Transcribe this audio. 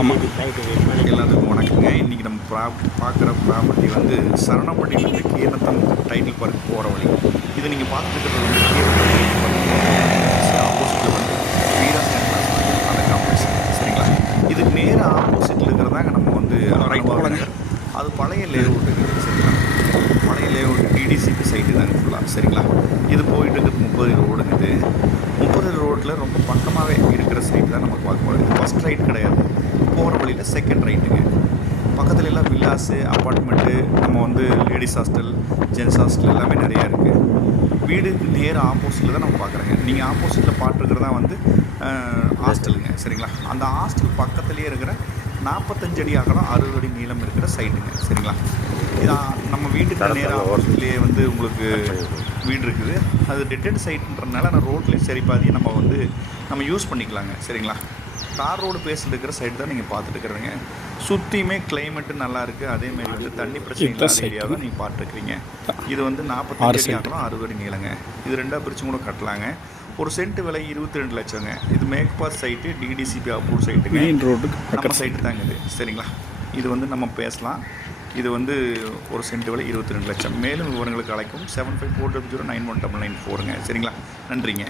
ஆமாம். எல்லாத்துக்கும் வணக்கங்க. இன்றைக்கி நம்ம பார்க்குற ப்ராப்பர்ட்டி வந்து சரணப்பட்டியிலேருந்து கீரத்தம் டைட்டில் பார்க் போகிற வழி. இது நீங்கள் பார்த்துட்டு இருக்கிறது வந்து கீரத்தம் ஆப்போசிட்டில் வந்து வீராஸ் கிளாஸ் அந்த காம்ப்ளெக்ஸ் சரிங்களா. இதுக்கு நேராக ஆப்போசிட்டில் இருக்கிறதாங்க நம்ம வந்து நகர். அது பழைய லேஅவுட் இருக்குது சரிங்களா. பழைய லேஅவுட் டிடிசிபி சைட்டு தாங்க ஃபுல்லாக சரிங்களா. இது போயிட்டு இருக்குது 30 ரோடுங்குது. 30 ரோட்டில் ரொம்ப பக்கமாகவே இருக்கிற சைட் தான் நம்ம பார்க்க போகிறோம். இது ஃபஸ்ட் ரைட் கிடையாது, போகிற வழியில் செகண்ட் ரைட்டுங்க. பக்கத்துல எல்லாம் வில்லாஸு, அப்பார்ட்மெண்ட்டு, நம்ம வந்து லேடிஸ் ஹாஸ்டல், ஜென்ஸ் ஹாஸ்டல் எல்லாமே நிறையா இருக்குது. வீடுக்கு நேர் ஆப்போசிட்டில் தான் நம்ம பார்க்குறோங்க. நீங்கள் ஆப்போசிட்டில் பார்த்துருக்கிறது தான் வந்து ஹாஸ்டலுங்க சரிங்களா. அந்த ஹாஸ்டல் பக்கத்துலேயே இருக்கிற 45 அடி அகலம் 60 அடி நீளம் இருக்கிற சைட்டுங்க சரிங்களா. இதான் நம்ம வீட்டுக்கு நேராக ஆப்போசிட்லேயே வந்து உங்களுக்கு வீடு இருக்குது. அது டெட்டட் சைட்டுன்றதுனால நான் ரோட்லேயும் சரி பாதி நம்ம யூஸ் பண்ணிக்கலாங்க சரிங்களா. தார் ரோடு பேசிட்டு இருக்கிற சைடு தான் நீங்கள் பார்த்துட்டு இருக்கிறீங்க. சுற்றியுமே கிளைமேட்டு நல்லாயிருக்கு. அதேமாரி வந்து தண்ணி பிரச்சனை இல்லாத ஏரியா தான் நீங்கள் பார்த்துருக்குறீங்க. இது வந்து 45 அடி அகலம் 60 அடி நீளங்க. இது ரெண்டாக பிரித்து கூட கட்டலாங்க. ஒரு சென்ட் விலை 22 லட்சங்க. இது மேக்பாஸ் சைட்டு, டிடிசிபி அப்ரூவ் சைட்டுங்க. மெயின் ரோடு நம்ம சைட்டு தாங்க இது சரிங்களா. இது வந்து நம்ம பேசலாம். இது வந்து ஒரு சென்ட் விலை 22 லட்சம். மேலும் விவரங்களுக்கு அழைக்கும் 7540091994ங்க சரிங்களா. நன்றிங்க.